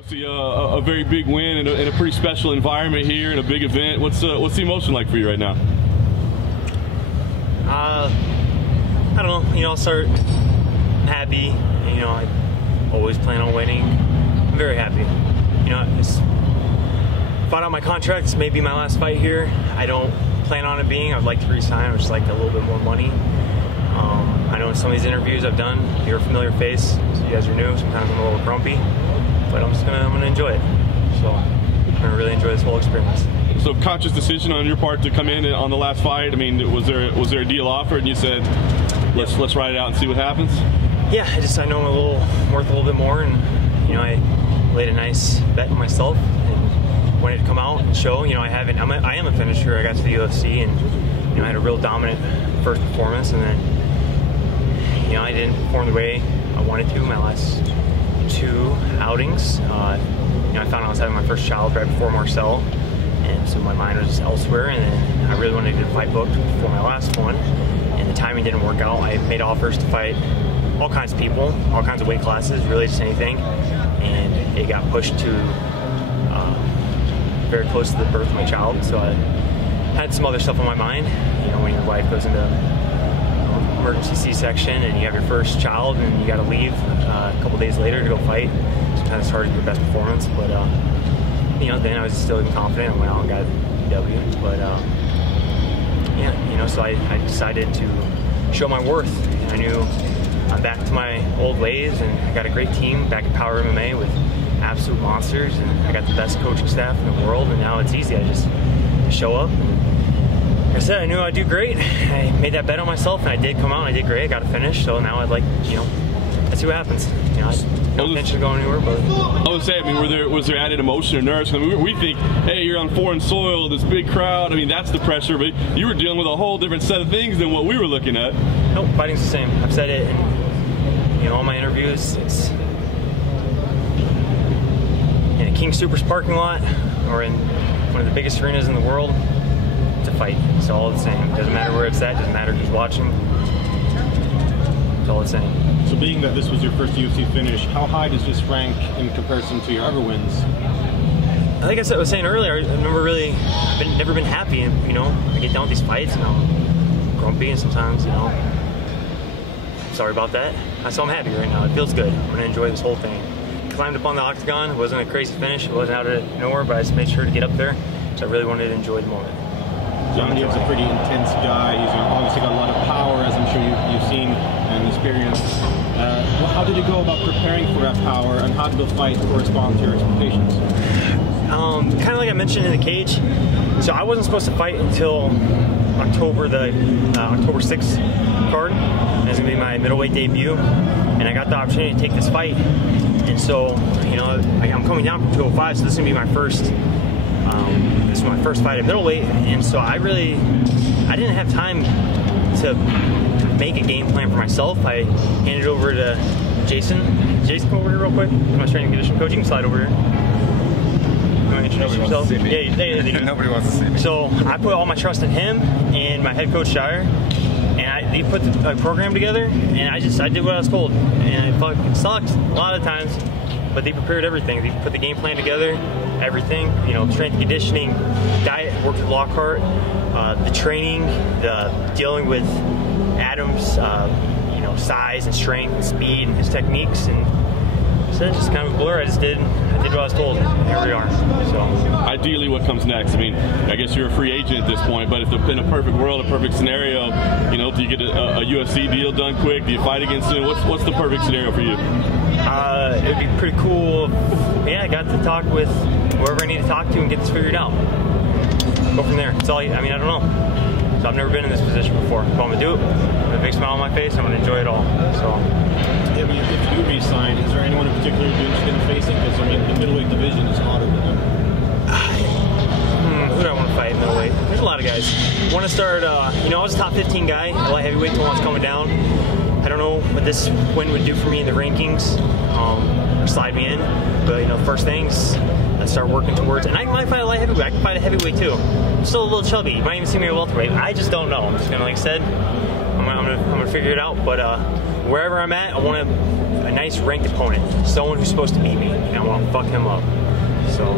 Obviously, a very big win in a pretty special environment here in a big event. What's the emotion like for you right now? I don't know. I'll start happy. I always plan on winning. I'm very happy. I just fought out my contract. This may be my last fight here. I don't plan on it being. I'd like to resign. I would just like a little bit more money. I know in some of these interviews I've done, you're a familiar face, so you guys are new. Sometimes I'm a little grumpy, but I'm gonna enjoy it. So I'm gonna really enjoy this whole experience. So conscious decision on your part to come in on the last fight. I mean, was there a deal offered and you said, let's ride it out and see what happens? Yeah, I know I'm worth a little bit more, and I laid a nice bet on myself and wanted to come out and show. I am a finisher. I got to the UFC and I had a real dominant first performance, and then I didn't perform the way I wanted to in my last two outings. I found out I was having my first child right before Marcel, and so my mind was elsewhere, and then I really wanted to get a fight booked before my last one, and the timing didn't work out. I made offers to fight all kinds of people, all kinds of weight classes, really just anything, and it got pushed to very close to the birth of my child, so I had some other stuff on my mind. When your wife goes into emergency C-section and you have your first child and you got to leave a couple days later to go fight, sometimes it's hard to get your best performance, but then I was still confident and went out and got W. But so I decided to show my worth, and I knew I'm back to my old ways, and I got a great team back at Power MMA with absolute monsters, and I got the best coaching staff in the world, and now it's easy. I just show up. And like I said, I knew I'd do great. I made that bet on myself, and I did come out and I did great. I got a finish, so now I'd like, let's see what happens. No intention of going anywhere, but I would say, I mean, was there added emotion or nerves? I mean, we think, hey, you're on foreign soil, this big crowd. I mean, that's the pressure, but you were dealing with a whole different set of things than what we were looking at. Nope, fighting's the same. I've said it in all my interviews. It's in a King Soopers parking lot or in one of the biggest arenas in the world. It's a fight. It's all the same. Doesn't matter where it's at. Doesn't matter who's watching. It's all the same. So being that this was your first UFC finish, how high does this rank in comparison to your other wins? I think I was saying earlier, I've never been happy. And, I get down with these fights and I'm grumpy, and sometimes, sorry about that. So I'm happy right now. It feels good. I'm gonna enjoy this whole thing. Climbed up on the octagon. It wasn't a crazy finish. It wasn't out of nowhere, but I just made sure to get up there. So I really wanted to enjoy the moment. John Deere's a pretty intense guy. He's obviously got a lot of power, as I'm sure you've seen and experienced. How did you go about preparing for that power, and how did the fight correspond to your expectations? Kind of like I mentioned in the cage. So I wasn't supposed to fight until October 6th card. It's gonna be my middleweight debut, and I got the opportunity to take this fight. And so, I'm coming down from 205, so this is gonna be my first. This is my first fight at middleweight, and so I didn't have time to make a game plan for myself. I handed it over to Jason. Jason, come over here real quick. My strength and conditioning coach. You can slide over here. You want to introduce yourself? Yeah, nobody wants to see me. So I put all my trust in him and my head coach Shire, and they put the program together, and I did what I was told, and it fucking sucked a lot of times, but they prepared everything. They put the game plan together, everything, strength and conditioning, diet, worked with Lockhart, the training, the dealing with Adam's, size and strength and speed and his techniques, and so it's just kind of a blur. I did what I was told, and here we are. So ideally, what comes next? I mean, I guess you're a free agent at this point, but if in a perfect world, a perfect scenario, do you get a UFC deal done quick? Do you fight against it? What's the perfect scenario for you? It'd be pretty cool. I got to talk with whoever I need to talk to and get this figured out. Go from there. It's all. I don't know. So I've never been in this position before. So I'm gonna do it with a big smile on my face. I'm gonna enjoy it all. So. Yeah, but if you resign, is there anyone in particular you're interested in facing? Because the middleweight division is hotter than ever. Who do I want to fight in middleweight? There's a lot of guys. I want to start. I was a top 15 guy at light heavyweight until I was coming down. I don't know what this win would do for me in the rankings, or slide me in. But first things, let's start working towards. And I might fight a light heavyweight. I can fight a heavyweight too. I'm still a little chubby. You might even see me at welterweight. I just don't know. I'm just gonna, like I said, I'm gonna figure it out. But wherever I'm at, I want a nice ranked opponent, someone who's supposed to beat me, and I want to fuck him up. So